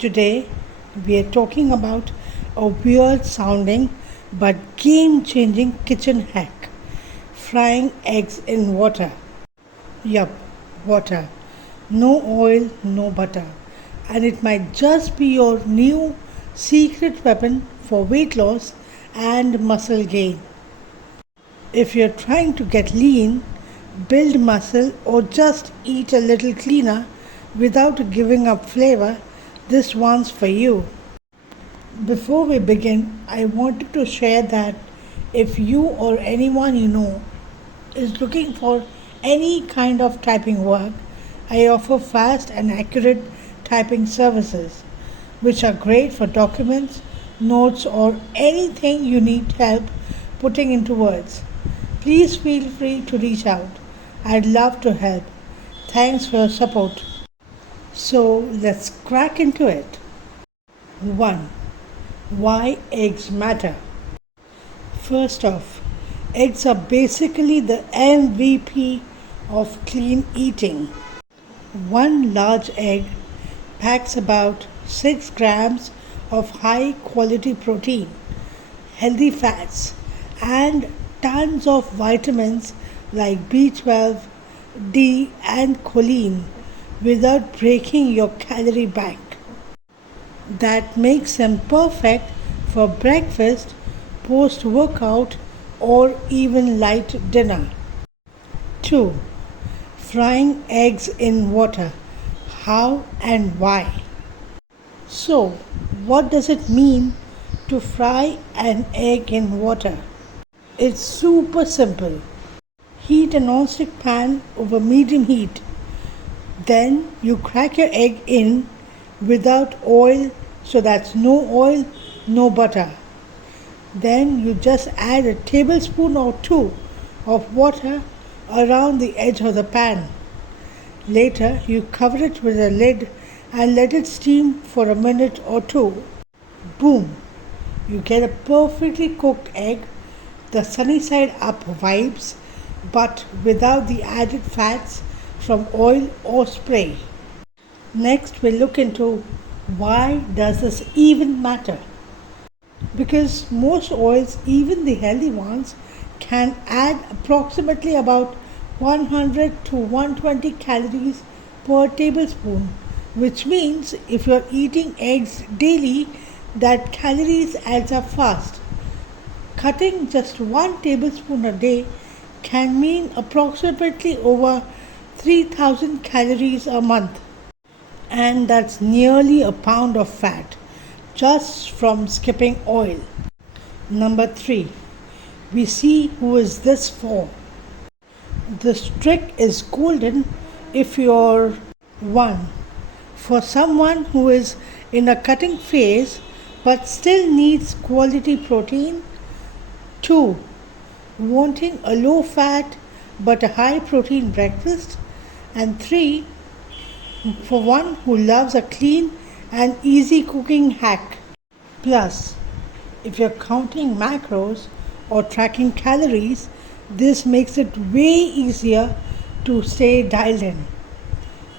Today we are talking about a weird sounding but game changing kitchen hack, frying eggs in water. Yup, water. No oil, no butter. And it might just be your new secret weapon for weight loss and muscle gain. If you're trying to get lean, build muscle, or just eat a little cleaner without giving up flavor, this one's for you. Before we begin, I wanted to share that if you or anyone you know is looking for any kind of typing work, I offer fast and accurate typing services, which are great for documents, notes, or anything you need help putting into words. Please feel free to reach out. I'd love to help. Thanks for your support. So let's crack into it. 1. Why eggs matter. First off, eggs are basically the MVP of clean eating. One large egg packs about 6 grams of high quality protein, healthy fats, and tons of vitamins like B12, D, and choline without breaking your calorie bank. That makes them perfect for breakfast, post workout, or even light dinner. 2. Frying eggs in water. How and why? So, what does it mean to fry an egg in water? It's super simple. Heat a non-stick pan over medium heat. Then you crack your egg in without oil, so that's no oil, no butter. Then you just add a tablespoon or two of water around the edge of the pan. Later, you cover it with a lid and let it steam for a minute or two. Boom! You get a perfectly cooked egg, the sunny side up vibes, but without the added fats from oil or spray. Next, we'll look into why does this even matter? Because most oils, even the healthy ones, can add approximately about 100 to 120 calories per tablespoon, which means if you're eating eggs daily, that calories adds up fast. Cutting just 1 tablespoon a day can mean approximately over 3000 calories a month. And that's nearly a pound of fat just from skipping oil. Number 3. We see who is this for. This trick is golden if you're 1. For someone who is in a cutting phase but still needs quality protein. 2. Wanting a low fat but a high protein breakfast. And 3. For one who loves a clean and easy cooking hack. Plus, if you're counting macros or tracking calories, this makes it way easier to stay dialed in.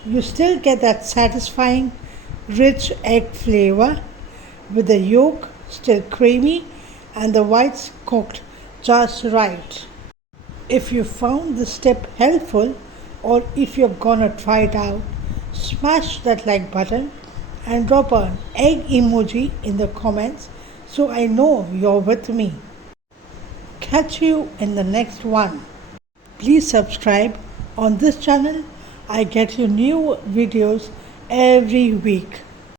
You still get that satisfying, rich egg flavor with the yolk still creamy and the whites cooked just right. If you found this tip helpful, or if you're gonna try it out, smash that like button and drop an egg emoji in the comments so I know you're with me. Catch you in the next one. Please subscribe on this channel. I get you new videos every week.